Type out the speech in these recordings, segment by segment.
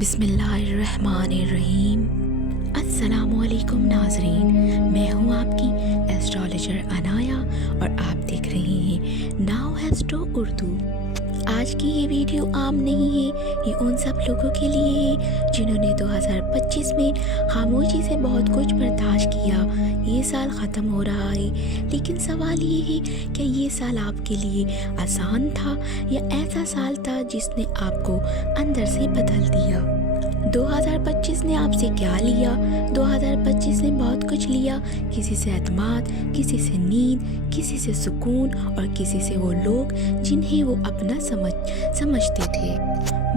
بسم اللہ الرحمن الرحیم۔ السلام علیکم ناظرین، میں ہوں آپ کی ایسٹرالوجر عنایا اور آپ دیکھ رہے ہیں ناؤ ایسٹرو اردو۔ آج کی یہ ویڈیو عام نہیں ہے، یہ ان سب لوگوں کے لیے ہے جنہوں نے 2025 میں خاموشی سے بہت کچھ برداشت کیا۔ یہ سال ختم ہو رہا ہے، لیکن سوال یہ ہے کہ یہ سال آپ کے لیے آسان تھا یا ایسا سال تھا جس نے آپ کو اندر سے بدل دیا۔ 2025 نے آپ سے کیا لیا؟ 2025 نے بہت کچھ لیا، کسی سے اعتماد، کسی سے نیند، کسی سے سکون اور کسی سے وہ لوگ جنہیں وہ اپنا سمجھتے تھے۔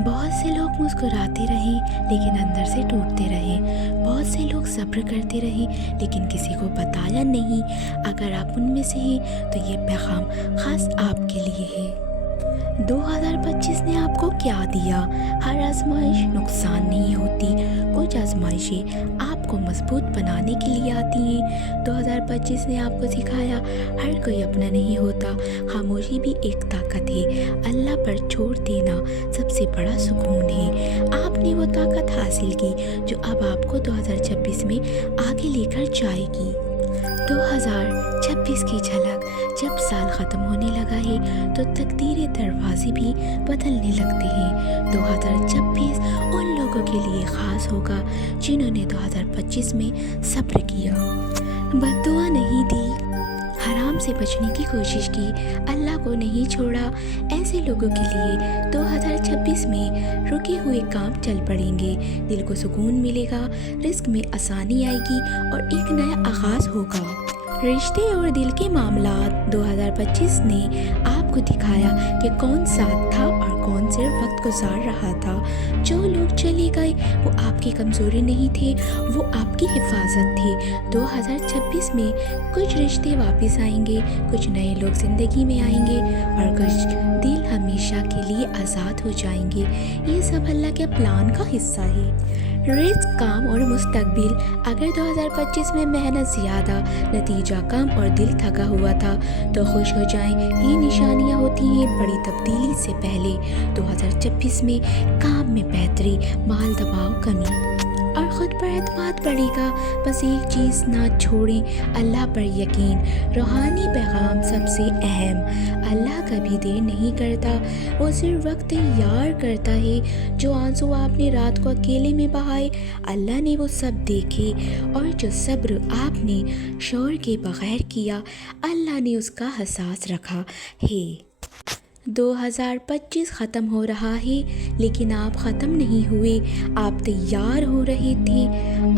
بہت سے لوگ مسکراتے رہے لیکن اندر سے ٹوٹتے رہے، بہت سے لوگ صبر کرتے رہے لیکن کسی کو بتایا نہیں۔ اگر آپ ان میں سے ہیں تو یہ پیغام خاص آپ کے لیے ہے۔ 2025 نے آپ کو کیا دیا؟ ہر آزمائش نقصان نہیں ہوتی، کچھ آزمائشیں آپ کو مضبوط بنانے کے لیے آتی ہیں۔ 2025 نے آپ کو سکھایا ہر کوئی اپنا نہیں ہوتا، خاموشی بھی ایک طاقت ہے۔ اللہ پر چھوڑ دینا سب سے بڑا سکون ہے۔ آپ نے وہ طاقت حاصل کی جو اب آپ کو 2026 میں آگے لے کر جائے گی۔ 2026 کی جھلک۔ جب سال ختم ہونے لگا ہے تو تقدیری دروازے بھی بدلنے لگتے ہیں۔ 2026 ان لوگوں کے لیے خاص ہوگا جنہوں نے 2025 میں صبر کیا، بد دعا نہیں دی، حرام سے بچنے کی کوشش کی، اللہ کو نہیں چھوڑا۔ ایسے لوگوں کے لیے 2026 میں رکے ہوئے کام چل پڑیں گے، دل کو سکون ملے گا، رزق میں آسانی آئے گی اور ایک نیا آغاز ہوگا۔ رشتے اور دل کے معاملات۔ 2025 نے آپ کو دکھایا کہ کون ساتھ تھا اور کون صرف وقت گزار رہا تھا۔ جو لوگ چلے گئے وہ آپ کی کمزوری نہیں تھے، وہ آپ کی حفاظت تھے۔ 2026 میں کچھ رشتے واپس آئیں گے، کچھ نئے لوگ زندگی میں آئیں گے اور کچھ دل ہمیشہ کے لیے آزاد ہو جائیں گے۔ یہ سب اللہ کے پلان کا حصہ ہے۔ رزق، کام اور مستقبل۔ اگر 2025 میں محنت زیادہ، نتیجہ کم اور دل تھکا ہوا تھا تو خوش ہو جائیں، یہ نشانیاں ہوتی ہیں بڑی تبدیلی سے پہلے۔ 2026 میں کام میں بہتری، مال دباؤ کمی اور خود پر اعتماد بڑھے گا۔ بس ایک چیز نہ چھوڑیں، اللہ پر یقین۔ روحانی پیغام سب سے اہم۔ اللہ کبھی دیر نہیں کرتا، وہ صرف وقت تیار کرتا ہے۔ جو آنسو آپ نے رات کو اکیلے میں بہائے، اللہ نے وہ سب دیکھے، اور جو صبر آپ نے شور کے بغیر کیا، اللہ نے اس کا احساس رکھا ہے۔ 2025 ختم ہو رہا ہے لیکن آپ ختم نہیں ہوئے، آپ تیار ہو رہے تھے۔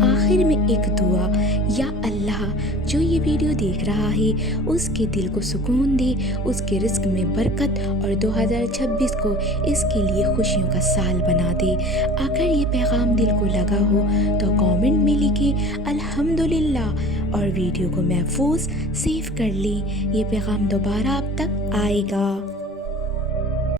آخر میں ایک دعا، یا اللہ جو یہ ویڈیو دیکھ رہا ہے اس کے دل کو سکون دے، اس کے رزق میں برکت اور 2026 کو اس کے لیے خوشیوں کا سال بنا دے۔ اگر یہ پیغام دل کو لگا ہو تو کامنٹ میں لکھیں الحمدللہ اور ویڈیو کو محفوظ سیو کر لیں، یہ پیغام دوبارہ آپ تک آئے گا۔